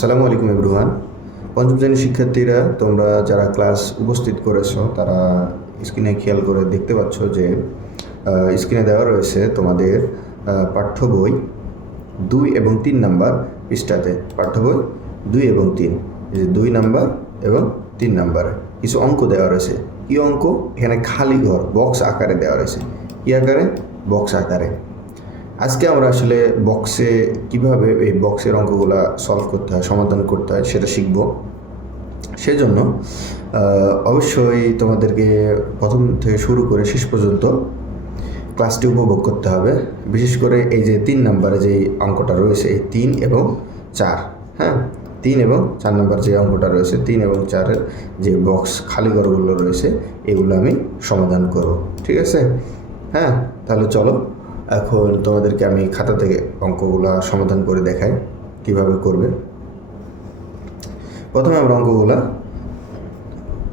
আসসালামু আলাইকুম এভরিওয়ান। পঞ্চম শ্রেণীর শিক্ষার্থীরা, তোমরা যারা ক্লাস উপস্থিত করেছো তারা স্ক্রিনে খেয়াল করে দেখতে পাচ্ছ যে স্ক্রিনে দেওয়া রয়েছে তোমাদের পাঠ্য বই 2 এবং 3 নাম্বার পৃষ্ঠাতে। পাঠ্য বই 2 এবং 3, যে 2 নাম্বার এবং 3 নাম্বারে কিছু অঙ্ক দেওয়া রয়েছে। কী অঙ্ক? এখানে খালি ঘর বক্স আকারে দেওয়া রয়েছে। কী আকারে? বক্স আকারে। আজকে আমরা আসলে বক্সে কিভাবে এই বক্সের অঙ্কগুলো সলভ করতে হয়, সমাধান করতে হয় সেটা শিখব। সেজন্য অবশ্যই তোমাদেরকে প্রথম থেকে শুরু করে শেষ পর্যন্ত ক্লাসটি উপভোগ করতে হবে। বিশেষ করে এই যে 3 নাম্বারে যে অঙ্কটা রয়েছে, এই 3 এবং 4, হ্যাঁ 3 এবং 4 নাম্বার যে অঙ্কটা রয়েছে, 3 এবং 4-এর যে বক্স খালি ঘরগুলো রয়েছে এগুলো আমি সমাধান করব, ঠিক আছে? হ্যাঁ, তাহলে চলো এখন তোমাদেরকে আমি খাতা থেকে অঙ্কগুলো সমাধান করে দেখাই কিভাবে করবে। প্রথমে আমরা অঙ্কগুলো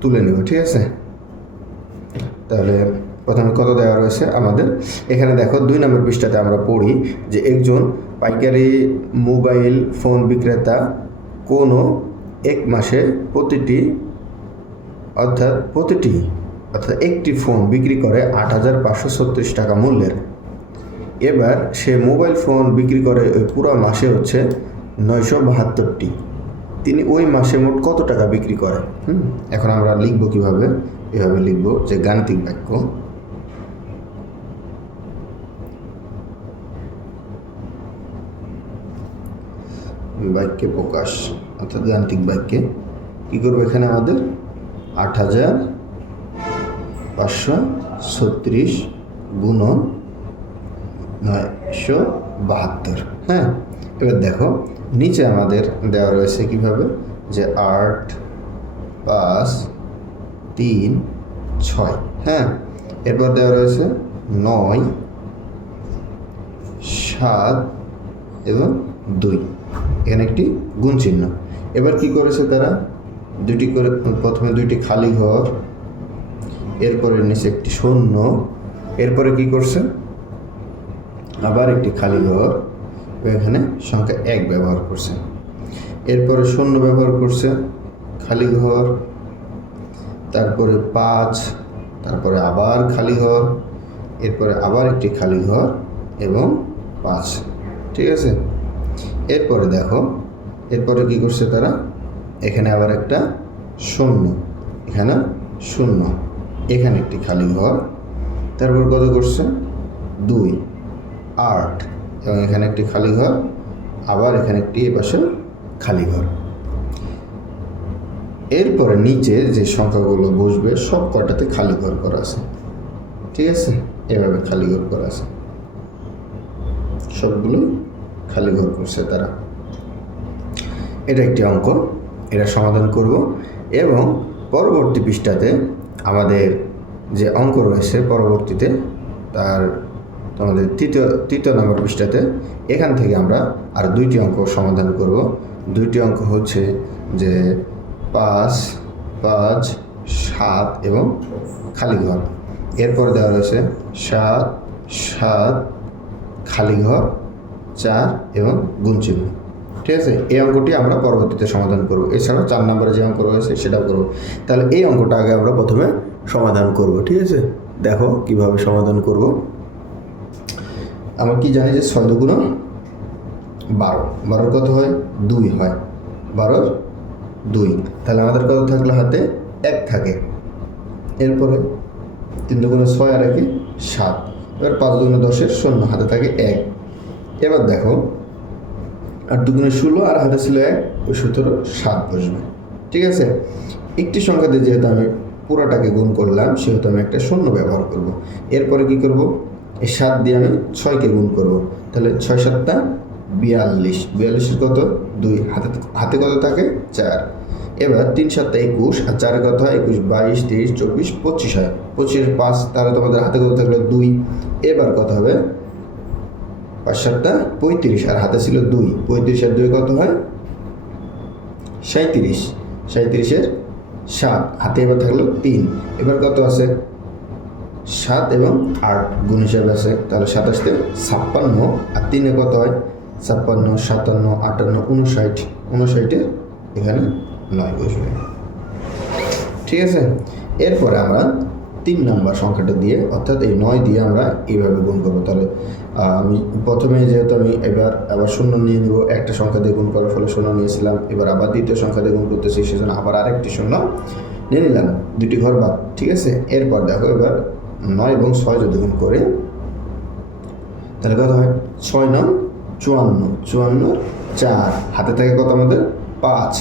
তুলে নেব, ঠিক আছে? তাহলে প্রথমে কত দেওয়া রয়েছে আমাদের এখানে দেখো 2 নম্বর পৃষ্ঠাতে আমরা পড়ি যে একজন পাইকারি মোবাইল ফোন বিক্রেতা কোনো এক মাসে প্রতিটি একটি ফোন বিক্রি করে 8,536 টাকা মূল্যের। এবার সে মোবাইল ফোন বিক্রি করে ওই পুরো মাসে হচ্ছে 972টি। তিনি ওই মাসে মোট কত টাকা বিক্রি করে? এখন আমরা লিখব কিভাবে? এভাবে লিখব যে গাণিতিক বাক্যে প্রকাশ, অর্থাৎ গাণিতিক বাক্যে কী করবো? এখানে আমাদের 8,536 গুণন 972। হ্যাঁ, এবার দেখো নিচে আমাদের দেওয়া রয়েছে কিভাবে, যে 8, 5, 3, 6, হ্যাঁ এরপর দেওয়া রয়েছে 9, 7 এবং 2, এখানে একটি গুণ চিহ্ন। এবার কি করেছে তারা? প্রথমে 2টি খালি ঘর, এরপরে নিচে একটি শূন্য, এরপরে কি করছে? আবার একটি খালি ঘর, এখানে সংখ্যা 1 ব্যবহার করছে, এরপরে শূন্য ব্যবহার করছে, খালি ঘর, তারপরে 5, তারপরে আবার খালি ঘর, এরপরে আবার একটি খালি ঘর এবং 5, ঠিক আছে? এরপরে দেখো এরপরে কি করছে তারা? এখানে আবার একটা শূন্য, এখানে শূন্য, এখানে একটি খালি ঘর, তারপর কত করছে? 2, 8 এবং এখানে একটি খালি ঘর, আবার এখানে একটি এপাশে খালি ঘর। এরপরে নিচে যে সংখ্যাগুলো বসবে সব কটাতে খালি ঘর করা আছে, ঠিক আছে? এভাবে খালি ঘর করা আছে, সবগুলো খালি ঘর করছে তারা। এটা একটি অঙ্ক, এটা সমাধান করব এবং পরবর্তী পৃষ্ঠাতে আমাদের যে অঙ্ক রয়েছে পরবর্তীতে তার তোমাদের তৃতীয় নম্বর পৃষ্ঠাতে, এখান থেকে আমরা আর 2টি অঙ্ক সমাধান করব। 2টি অঙ্ক হচ্ছে যে 5, 5, 7 এবং খালি ঘর। এরপর দেওয়া রয়েছে 7, 7, খালি ঘর, 4 এবং গুণ চিহ্ন, ঠিক আছে? এই অঙ্কটি আমরা পরবর্তীতে সমাধান করব। এছাড়াও 4 নম্বরে যে অঙ্ক রয়েছে সেটাও করব। তাহলে এই অঙ্কটা আগে আমরা প্রথমে সমাধান করব, ঠিক আছে? দেখো কিভাবে সমাধান করব। আমরা কি জানি যে 6 দুগুণ 12, 12 কত হয়? 2 হয়, 12 2, তাহলে আমাদের কত থাকলে হাতে? 1 থাকে। এরপরে 3 দুগুণে 6 আর 1 7, এবার 5 দুগুণে 10-এর 0, হাতে থাকে 1। এবার দেখো 8 দুগুণে 16 আর হাতে ছিল 1, ওই 17 7 বসবে, ঠিক আছে? একটি সংখ্যা দিয়ে যেহেতু আমি পুরোটাকে গুণ করলাম সেহেতু আমি একটা শূন্য ব্যবহার করব। এরপরে কি করব? এই 7 দিয়ে আমি 6কে গুণ করব, তাহলে 6 7 42, 42-এর কত? 2, হাতে কত থাকে? 4। এবার 3 7 21 আর 4 কত হয়? 21, 22, 23, 24, 25 হয়। 25-এর 5, তাহলে তোমাদের হাতে কত থাকলো? 2। এবার কত হবে? 5 7 35 আর হাতে ছিল 2, 35 আর 2 কত হয়? 37, 37-এর 7, হাতে এবার থাকলো 3। এবার কত আছে? 7 এবং 8 গুণ হিসাবে আছে, তাহলে 27-তে 56 আর 3-এ কত হয়? 56, 57, 58, 59, 59-এর এখানে 9 বসবে। ঠিক আছে, এরপরে আমরা 3 নম্বর সংখ্যাটা দিয়ে অর্থাৎ এই 9 দিয়ে আমরা এইভাবে গুণ করবো। তাহলে আমি প্রথমে যেহেতু আমি এবার আবার 0 নিয়ে নেব, একটা সংখ্যা দিয়ে গুণ করার ফলে 0 নিয়েছিলাম, এবার আবার দ্বিতীয় সংখ্যা দিয়ে গুণ করতেছি, সেজন্য আবার আরেকটি 0 নিয়ে নিলাম, দুটি ঘর বাদ। ঠিক আছে, এরপর দেখো এবার 9 এবং 6 যদি গুণ করে তাহলে কত হয়? 6 9 54, 54 4, হাতে থাকে কত আমাদের? 5,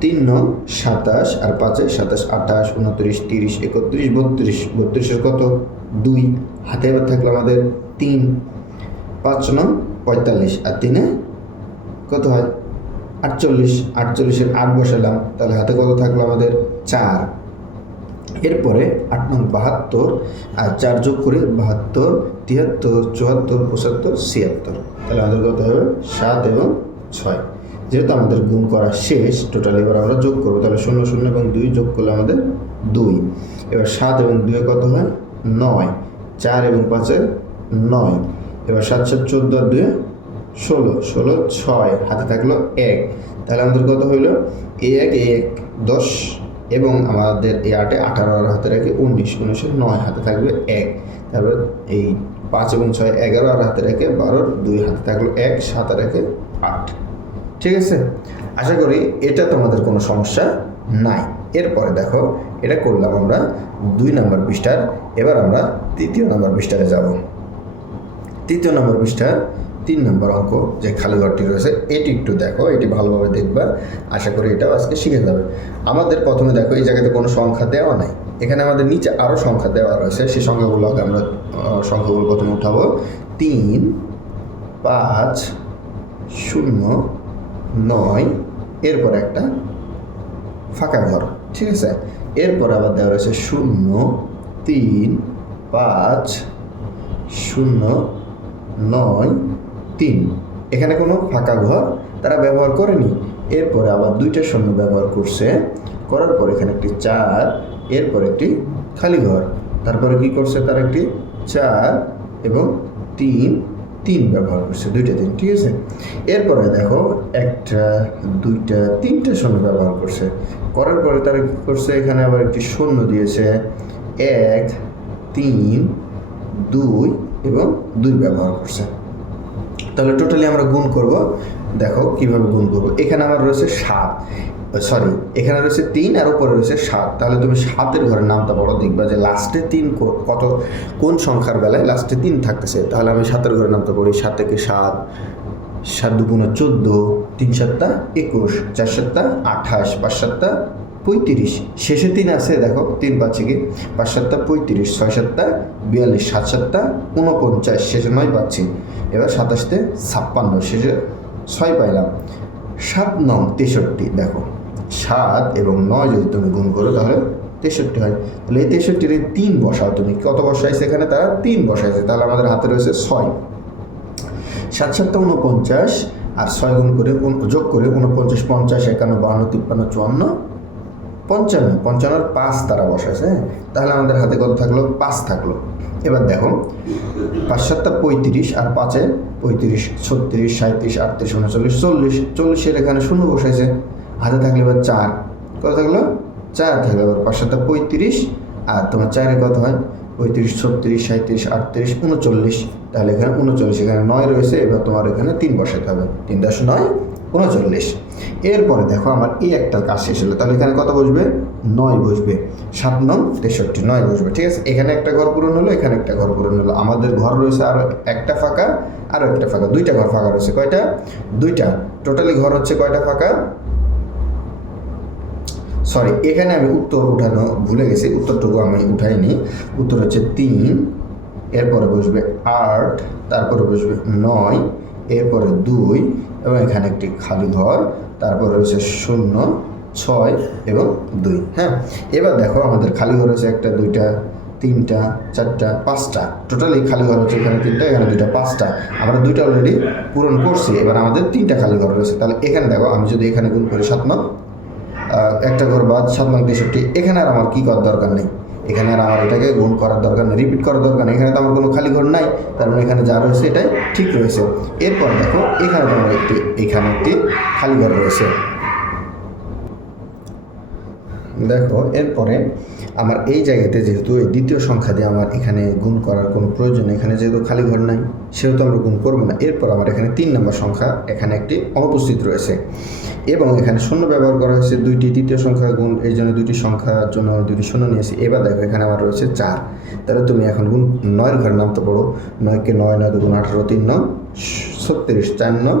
3 9 27 আর 5 27 28 29 30 31 32, 32-এর কত? 2, হাতে এবার থাকলো আমাদের 3, 5 9 45 আর 3-এ কত হয়? 48, 48-এর 8 বসালাম, তাহলে হাতে কত থাকলো আমাদের? 4। এরপরে 8 9 72 আর 4 যোগ করে 72 73 74 75 76, তাহলে আমাদের কত হবে? 7 এবং 6। যেহেতু আমাদের গুণ করা শেষ টোটাল, এবার আমরা যোগ করবো, তাহলে 0 0 এবং 2 যোগ করলে আমাদের 2। এবার 7 এবং 2 কত হয়? 9, 4 এবং 5 9, এবার 7 7 14 আর 2 16, 16 6, হাতে থাকলো 1, তাহলে আমাদের কত হইল? A1 10 এবং আমাদের এই 8 18 আর হাতে রাখে 19, 19-এর 9, হাতে থাকবে 1, তারপর এই 5 এবং 6 11 আর হাতে রাখে 12, 2 হাতে থাকলো 1, 7 আর রাখে 8। ঠিক আছে, আশা করি এটা তোমাদের কোনো সমস্যা নাই। এরপরে দেখো এটা করলাম আমরা 2 নম্বর পৃষ্ঠার, এবার আমরা 3 নম্বর পৃষ্ঠায় যাব। 3 নম্বর পৃষ্ঠার 3 নম্বর অঙ্ক যে খালি ঘরটি রয়েছে এটি একটু দেখো, এটি ভালোভাবে দেখবা, আশা করি এটাও আজকে শিখে যাবে। আমাদের প্রথমে দেখো এই জায়গাতে কোনো সংখ্যা দেওয়া নাই, এখানে আমাদের নিচে আরও সংখ্যা দেওয়া রয়েছে, সেই সংখ্যাগুলো আমরা সংখ্যাগুলো প্রথমে উঠাবো। 3 5 0 9, এরপর একটা ফাঁকা ঘর। ঠিক আছে, এরপর আবার দেওয়া রয়েছে 0 3 5 0 9 3, এখানে কোনো ফাঁকা ঘর তারা ব্যবহার করেনি। এরপরে আবার 2টা 0 ব্যবহার করছে, করার পর এখানে একটি 4, এরপর একটি খালি ঘর, তারপরে কি করছে? তার একটি 4 এবং 3 3 ব্যবহার করছে, 2টা 3। ঠিক আছে, এরপরে দেখো 1টা 2টা 3টা 0 ব্যবহার করছে, করার পরে তারা কী করছে? এখানে আবার একটি 0 দিয়েছে, 1 3 2 এবং 2 ব্যবহার করছে। তাহলে টোটালি আমরা গুণ করব, দেখো কিভাবে গুণ করব। এখানে আমার রয়েছে 7, সরি এখানে রয়েছে 3 আর উপরে রয়েছে 7, তাহলে তুমি 7-এর ঘরের নামটা পড়ো, দেখবা যে লাস্টে 3 কত কোন সংখ্যার বেলায় লাস্টে 3 থাকতেছে। তাহলে আমি 7-এর ঘরের নামটা পড়ি, 7 থেকে 7, 7 2 14, 3 7 21, 4 7 28, 5 7 35, শেষে 3 আছে, দেখো 3 পাচ্ছি কি? 5 7 35, 6 7 42, 7 7 49, শেষে 9 পাচ্ছি। এবার 27-তে 56, শেষে 6 পাইলাম। 7 9 63, দেখো 7 এবং 9 যদি তুমি গুণ করো তাহলে 63 হয়। তাহলে এই 63-এ 3 বসাও, তুমি কত বসাইছে? এখানে তারা 3 বসাইছে, তাহলে আমাদের হাতে রয়েছে 6। 7 7 49 আর 6 গুণ করে যোগ করে 49 50 51 52 53 54 55, 55-এর 5 তারা বসাইছে। তাহলে আমাদের হাতে কত থাকলো? 5 থাকলো। এবার দেখো 5 7 35 আর 5-এ 35 36 37 38 39 40, 40-এর এখানে 0 বসাইছে, হাতে থাকলে এবার 4, কত থাকলো? 4 থাকলো। এবার 5 7 35 আর তোমার 4-এ কত হয়? 35 36 37 38 39, তাহলে এখানে 39, এখানে 9 রয়েছে, এবার তোমার এখানে 3 বসাতে হবে, 3 10 9 39। এরপরে দেখো আমার এই একটা কাজ শেষ হলো, তাহলে এখানে কত বসবে? 9 বসবে, 7 9 63, 9 বসবে। ঠিক আছে, এখানে একটা ঘর পূরণ হলো, এখানে একটা ঘর পূরণ হলো, আমাদের ঘর রয়েছে আরও একটা ফাঁকা, আরও একটা ফাঁকা, 2টা ঘর ফাঁকা রয়েছে। কয়টা? 2টা। টোটালি ঘর হচ্ছে কয়টা ফাঁকা? সরি, এখানে আমি উত্তর উঠানো ভুলে গেছি, উত্তরটুকু আমি উঠাইনি। উত্তর হচ্ছে 3, এরপরে বসবে 8, তারপরে বসবে 9, এরপরে 2 এবং এখানে একটি খালি ঘর, তারপর রয়েছে 0 6 এবং 2। হ্যাঁ, এবার দেখো আমাদের খালি ঘর হচ্ছে 1টা 2টা 3টা 4টা 5টা, টোটালি খালি ঘর হচ্ছে এখানে 3টা, এখানে 2টা, 5টা। আমরা 2টা অলরেডি পূরণ করছি, এবার আমাদের 3টা খালি ঘর রয়েছে। তাহলে এখানে দেখো আমি যদি এখানে গুণ করি 7 9, একটা ঘর বাদ 7 9 63, এখানে আর আমার কি করার দরকার নেই, এখানে এখানে আর আমার এটাকে গুণ করার দরকার নেই, রিপিট করার দরকার নেই। এখানে তো আমার কোনো খালি ঘর নাই, তার মানে এখানে যা রয়েছে এটাই ঠিক রয়েছে। এরপর দেখো এখানে তোমার একটি খালি ঘর রয়েছে। দেখো এরপরে আমার এই জায়গাতে যেহেতু এই দ্বিতীয় সংখ্যা দিয়ে আমার এখানে গুণ করার কোনো প্রয়োজন নেই, এখানে যেহেতু খালি ঘর নাই সেহেতু আমরা গুণ করবো না। এরপর আমার এখানে 3 নম্বর সংখ্যা এখানে একটি অনুপস্থিত রয়েছে এবং এখানে শূন্য ব্যবহার করা হয়েছে দুইটি তৃতীয় সংখ্যা গুণ, এই জন্য দুইটি সংখ্যার জন্য দুইটি শূন্য নিয়েছি। এবার দেখো এখানে আমার রয়েছে 4, তাহলে তুমি এখন গুণ 9-এর ঘরে নামতে পারো। 9কে 9 9 2 18, 3 9 36, 4 9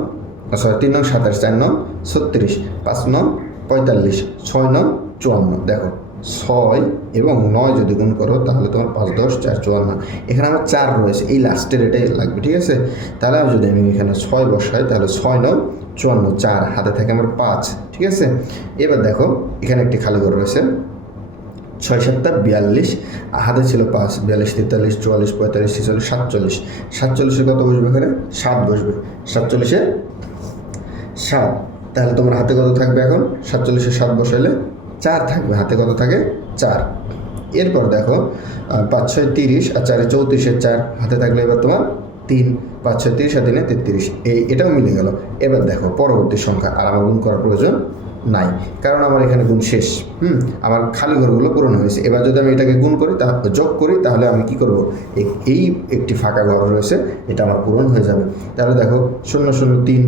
3 9 27, 4 9 36, 5 9 45, 6 9 54। দেখো 6 এবং 9 যদি গুণ করো তাহলে তোমার 5 10 4 54। এখানে আমার 4 রয়েছে, এই লাস্টের এটাই লাগবে, ঠিক আছে। তাহলে যদি আমি এখানে 6 বসাই তাহলে 6 9 54, 4 হাতে থাকে আমার 5, ঠিক আছে। এবার দেখো এখানে একটি খালি ঘর রয়েছে, 6 7 42, হাতে ছিল 5, 42 43 44 45 46 47। 47-এ কত বসবে? এখানে 7 বসবে। 47-এ 7, তাহলে তোমার হাতে কত থাকবে? এখন 47-এ 7 বসাইলে 4 থাকবে, হাতে কত থাকে? 4। এরপর দেখো 5 6 30 আর 4 34, 4 হাতে থাকলে এবার তোমার 3, 5 6 30 আর 3 33, এটাও মিলে গেল। এবার দেখো পরবর্তী সংখ্যা আর আমার গুণ করার প্রয়োজন নাই, কারণ আমার এখানে গুণ শেষ। আমার খালি ঘরগুলো পূরণ হয়েছে। এবার যদি আমি এটাকে গুণ করি, যোগ করি, তাহলে আমি কি করব? এই একটি ফাঁকা ঘর রয়েছে, এটা আমার পূরণ হয়ে যাবে। তাহলে দেখো 0 0 3,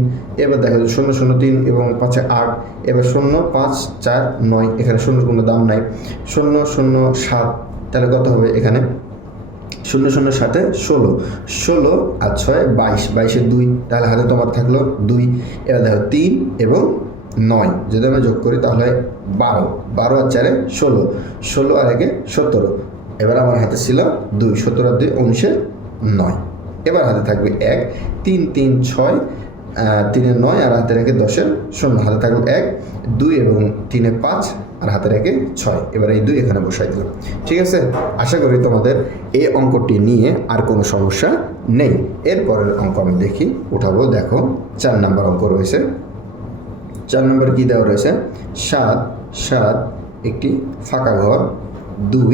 এবার দেখো 0 0 3 এবং 5 8, এবার 0 5 4 9, এখানে 0-র কোনো দাম নাই। 0 0 7, তাহলে কত হবে? এখানে 0 0 7 16, 16 আর 6 22, 22-এ 2, তাহলে হাতে তোমার থাকলো 2। এবার দেখো 3 এবং 9 যদি আমি যোগ করি তাহলে 12, 12 আর 4 16, 16 আর 1 17। এবার আমার হাতে ছিল 2, 17 আর 2 19-এ 9। এবার হাতে থাকবে 1, 3 3 6, 3-এ 9 আর হাতে রেখে 10-এর 0, হাতে থাকলো 1 2 এবং 3-এ 5 আর হাতে রেখে 6। এবার এই 2 এখানে বসাই দিলাম, ঠিক আছে। আশা করি তোমাদের এই অঙ্কটি নিয়ে আর কোনো সমস্যা নেই। এরপরের অঙ্ক আমি দেখি উঠাবো। দেখো 4 নম্বর অঙ্ক রয়েছে। 4 নম্বর কী দেওয়া রয়েছে? 7 7 একটি ফাঁকা ঘর 2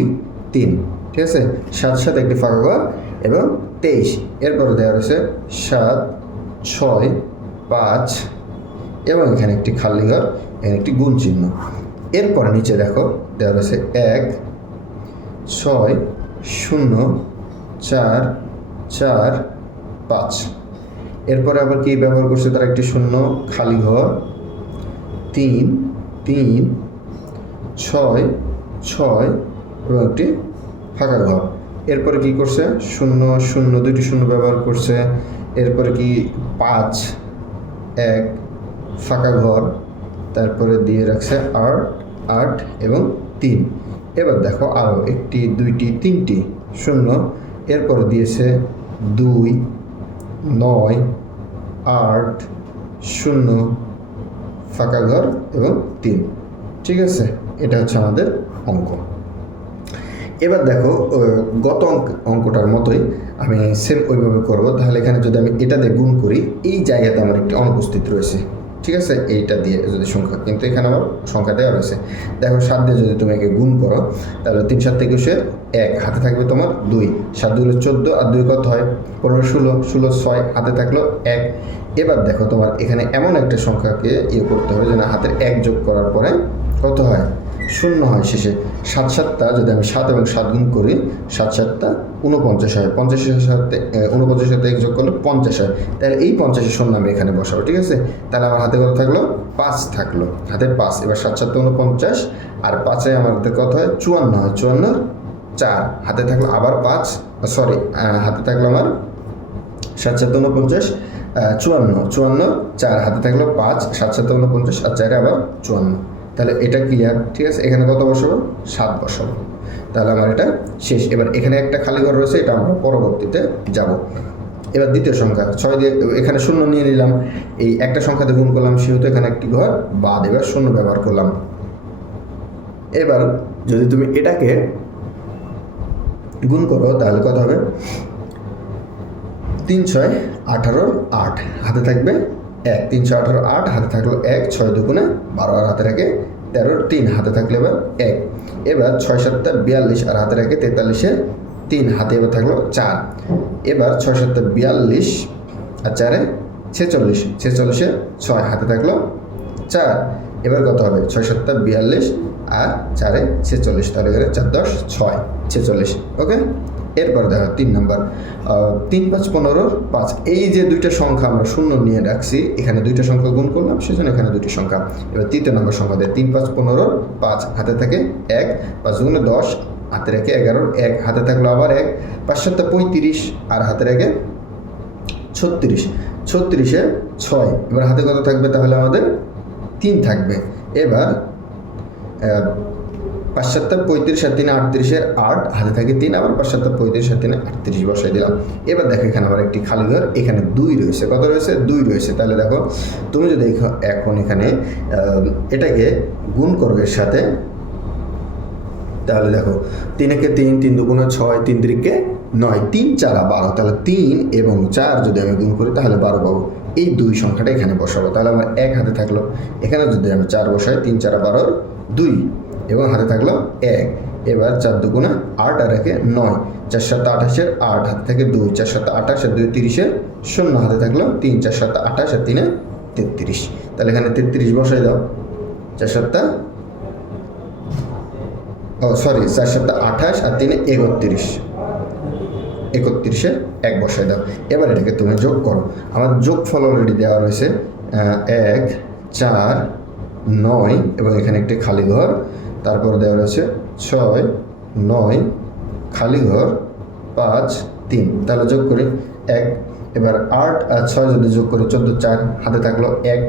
3, ঠিক আছে। 7 7 একটি ফাঁকা ঘর এবং 23। এরপরে দেওয়া রয়েছে 7 6 5 এবং এখানে একটি খালি ঘর, এখানে একটি গুণ চিহ্ন। এরপর নিচে দেখো দেওয়া রয়েছে 1 6 0 4 4 5। এরপরে আবার কি ব্যবহার করছে? তারা একটি শূন্য, খালি ঘর 3 3 6 6 এবং একটি ফাঁকা ঘর। এরপরে কি করছে? 0 0 দুটি শূন্য ব্যবহার করছে। এরপরে কি 5 1 ফাঁকা ঘর, তারপরে দিয়ে রাখছে 8 8 এবং 3। এবার দেখো আরও একটি, দুইটি, তিনটি শূন্য। এরপরে দিয়েছে 2 9 8 0 ফাঁকা ঘর এবং 3, ঠিক আছে। এটা হচ্ছে আমাদের অঙ্ক। এবার দেখো গত অঙ্কটার মতোই আমি সেম ওইভাবে করব। তাহলে এখানে যদি আমি এটা দিয়ে গুণ করি, এই জায়গাতে আমার একটি অনুপস্থিত রয়েছে, ঠিক আছে। এইটা দিয়ে যদি সংখ্যা, কিন্তু এখানে আমার সংখ্যা দেওয়া রয়েছে। দেখো 7 দিয়ে যদি তুমি একে গুণ করো তাহলে 3 7 21, 1 হাতে থাকবে তোমার 2, 7 2 14 আর 2 কত হয়? 15 16 16 6 হাতে থাকলো 1। এবার দেখো তোমার এখানে এমন একটা সংখ্যাকে করতে হবে যেন হাতের 1 যোগ করার পরে কত হয়? 0 হয় শেষে। 7 7টা যদি আমি 7 এবং 7 গুণ করি, 7 7টা 49 হয়। 50-এর সাথে 49-এর সাথে 1 যোগ করলে 50 হয়। তাহলে এই 50-এর শূন্য আমি এখানে বসাবো, ঠিক আছে। তাহলে আমার হাতে কত থাকলো? 5 থাকলো, হাতে 5। এবার 7 7 49 আর 5-এ আমাদের কত হয়? 54 হয়। 54 4 হাতে থাকলো আবার 5, সরি হাতে থাকলো আমার 7 7 49 54 54 4 হাতে থাকলো 5, 7 7 49 আর 4 আবার 54। তাহলে এটা ক্লিয়ার, ঠিক আছে। এখানে কত বসাবো? 7 বসাবো। তাহলে আমার এটা শেষ। এবার এখানে একটা খালি ঘর রয়েছে, এটা আমরা পরবর্তীতে যাব। এবার দ্বিতীয় সংখ্যা 6 দিয়ে এখানে 0 নিয়ে নিলাম, এই একটা সংখ্যাতে গুণ করলাম, সেহেতু এখানে একটি ঘর বাদ, এবার 0 ব্যবহার করলাম। এবার যদি তুমি এটাকে গুণ করো তাহলে কত হবে? 3 6 18 8 হাতে থাকবে 1, 3 6 18 8 হাতে থাকলো 1, 6 2 12 আর হাতে রাখে 13 3 হাতে থাকলে এবার 1। এবার 6 7 42 আর হাতে রেখে 43-এর 3, হাতে এবার থাকলো 4। এবার 6 7 42 আর 4-এ 46, 46-এ 6, হাতে থাকলো 4। এবার কত হবে? 6 7 42 আর 4-এ 46, তাহলে এখানে 4 10 6 46। ওকে, এরপর দেখো 3 নম্বর, 3 5 15 5। এই যে দুইটা সংখ্যা আমরা শূন্য নিয়ে রাখছি, এখানে দুইটা সংখ্যা গুণ করলাম, সেজন্য এখানে দুইটা সংখ্যা। এবার তৃতীয় নম্বর সংখ্যা দেয় 3 5 15 5, হাতে থাকে 1, 5 গুণে 10, হাতে রেখে 11, 1, হাতে থাকলো আবার 1, 5 7 35 আর হাতে রেখে 36, 36-এ 6। এবার হাতে কত থাকবে? তাহলে আমাদের 3 থাকবে। এবার 5 7 35 আর 3 38-এর 8, হাতে থাকে 3, আবার 5 7 35 আর 3 38 বসাই দিলাম। এবার দেখো এখানে আবার একটি খালি ঘর, এখানে 2 রয়েছে। কত রয়েছে? 2 রয়েছে। তাহলে দেখো তুমি যদি এখন এখানে এটাকে গুণ করো এর সাথে, তাহলে দেখো 3 একে 3, 3 দুগুণে 6, 3 তিরিকে 9, 3 4 12। তাহলে 3 এবং 4 যদি আমি গুণ করি তাহলে 12 পাবো। এই 2 সংখ্যাটা এখানে বসাবো, তাহলে আমার 1 হাতে থাকলো। এখানে যদি আমি 4 বসাই, 3 4 12 2 এবং হাতে থাকলো 1। এবার 4 দুগুণে 8 আর 1-এ 9, 4 7 28-এর 8, হাতে থাকে 2, 4 7 28 আর 2 30-এর 0, হাতে থাকলো 3, 4 7 28 আর 3-এ 33। তাহলে এখানে 33 বসাই দাও। 4 7 4 7 28 আর 3-এ 31, 31-এ 1 বসাই দাও। এবার এটাকে তুমি যোগ করো। আমার যোগফল অলরেডি দেওয়া রয়েছে 1 4 9 এবং এখানে একটি খালি ঘর, তারপর দেওয়া রয়েছে 6 9 খালি ঘর 5 3। তাহলে যোগ করি 1, এবার 8 আর 6 যদি যোগ করি 14 4, হাতে থাকলো 1।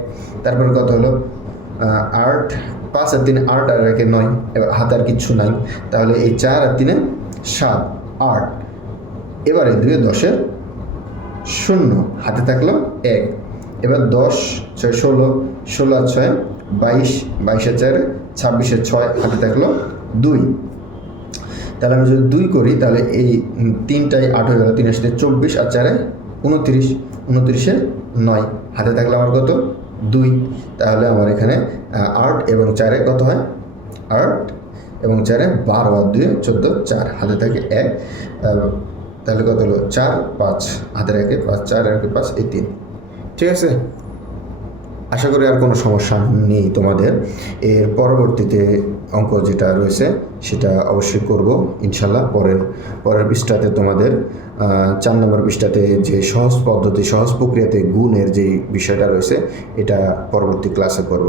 তারপর কত হলো? 8 5 আর 3 8 আর 1-এ 9, এবার হাতে আর কিচ্ছু নাই, তাহলে এই 4 আর 3-এ 7 8। এবারে 2 10-এর 0, হাতে থাকলো 1। এবার 10 6 16, 16 আর 6 22, 22 আর 4 26 আর 6, হাতে থাকলো 2। তাহলে আমি যদি 2 করি তাহলে এই 3টাই 8 হয়ে গেল, 3 এর সাথে 24 আর 4-এ 29, 29-এর 9, হাতে থাকলো আমার কত? 2। তাহলে আমার এখানে 8 এবং 4-এ কত হয়? 8 এবং 4-এ 12 আর 2-এ 14, 4, হাতে থাকে 1। তাহলে কত হলো? 4 5, হাতে রেখে 5 4 আর 5 এই 3। ঠিক আছে, আশা করি আর কোনো সমস্যা নেই তোমাদের। এর পরবর্তীতে অঙ্ক যেটা রয়েছে সেটা অবশ্যই করব ইনশাল্লাহ। পরের পৃষ্ঠাতে তোমাদের 4 নম্বর পৃষ্ঠাতে যে সহজ পদ্ধতি, সহজ প্রক্রিয়াতে গুণের যে বিষয়টা রয়েছে, এটা পরবর্তী ক্লাসে করব।